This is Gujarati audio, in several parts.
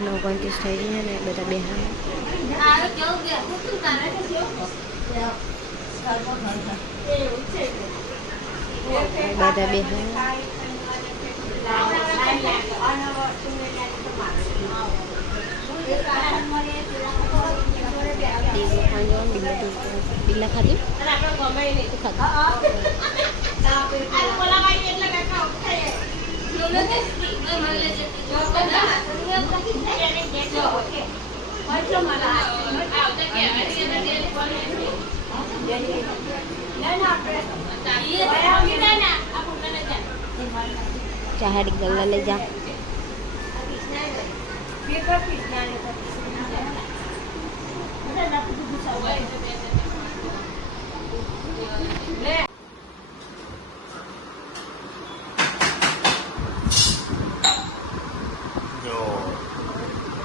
9:25 થઈ ગઈ છે ને બધા બેહાય બધા બેહાય બિલ્લા ખાધી ચાહાડી ગલ્લા લઈ જા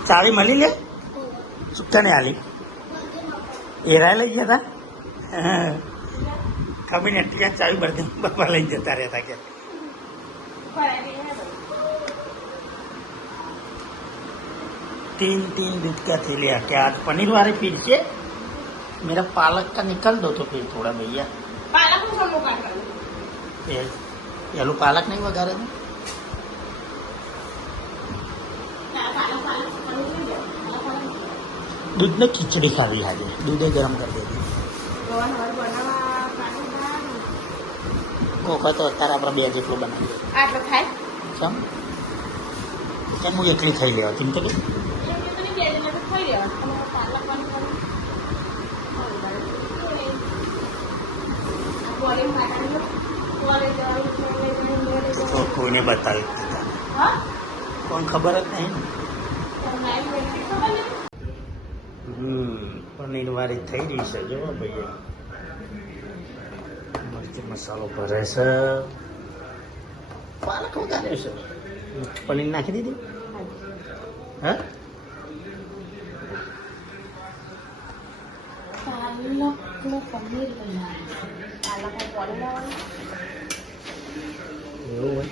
ચાવી મળી લે સુક્કાને હાલી એરા લઈ ગયા હતા ખબર ને ત્યાં ચાવી બરદે બાપા લઈ જતા રહેતા કે तीन दूध का थे लिया क्या आज पनीर वाले पीस के मेरा पालक का निकल दो तो फिर थोड़ा भैया पालक को सब लोग काट येलो पालक नहीं वगैरह थे दूध में खिचड़ी खा ली आज दूध गरम कर दे કોકો તો અત્યારે આપણે બે જેટલું બનાવીએ આટલો ખાય કેમ કેમ હું એકલી ખાઈ લેવા ચિંતા કે તો કોઈને બતાવી દીધા કોણ ખબર જ નહીં પનીર વાળી થઈ રહી છે જો ભૈયા મરચું મસાલો ભરે છે પાલક વગાડે છે પનીર નાખી દીધી હા પાલકનો પનીર બનાવે પાલકનો પનીર એવું હોય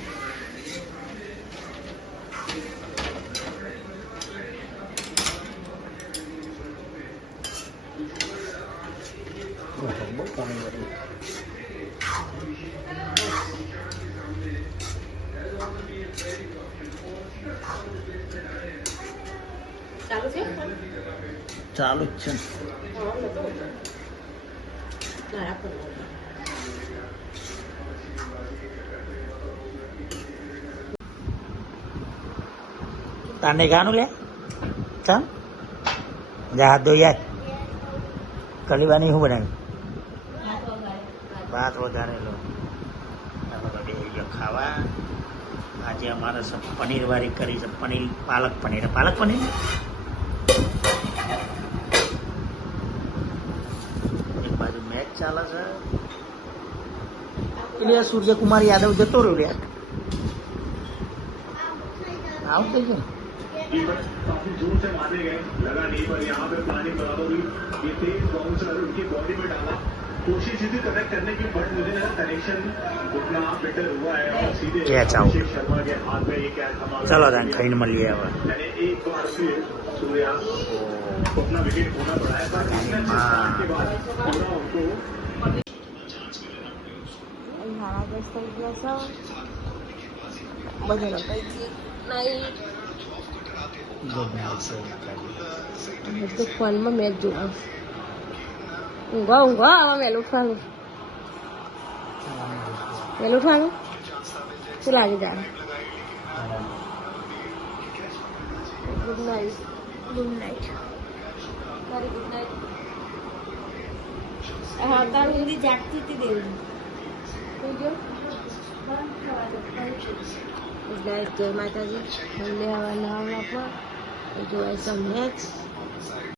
બહુ પાણી વાળી ચાલુ છે ચાલુ જ છે તાને ગાનું લે ચાલ જા હાથ ધોઈ યાર કલીવાની શું બનાવ્યું ભાત વધારેલો ખાવા આજે અમારે પનીર વાળી કરી છે પનીર પાલક પનીર એક બાજુ મેચ ચાલે છે એટલે સૂર્યકુમાર યાદવ જતો રહ્યો રે આવું થઈ ગયું काफी जोर से मारे गए लगा नहीं पर यहाँ पे प्लानिंग करा दो ये तेज बाउंसर उनकी बॉडी में डाला कोशिश थी कनेक्ट करने की बट मुझे लगा कनेक्शन उतना बेटर हुआ है और सीधे अभिषेक शर्मा के हाथ में ये कैच थमा चलो रंग खाई मलिए अब मैंने एक बार फिर सूर्या को अपना विकेट खोना पड़ा है पर के बाद पूरा उनको તો ફોનમાં મેચ જોવા ઊંઘવા આમાં વહેલું ઉઠવાનું શું લાગે તારે ગુડ નાઇટ તારી ગુડ નાઇટ હા તારું સુધી જાગતી હતી દેવી ગુડ નાઇટ જય માતાજી મળીએ હવે નવા પણ જોવાય મેચ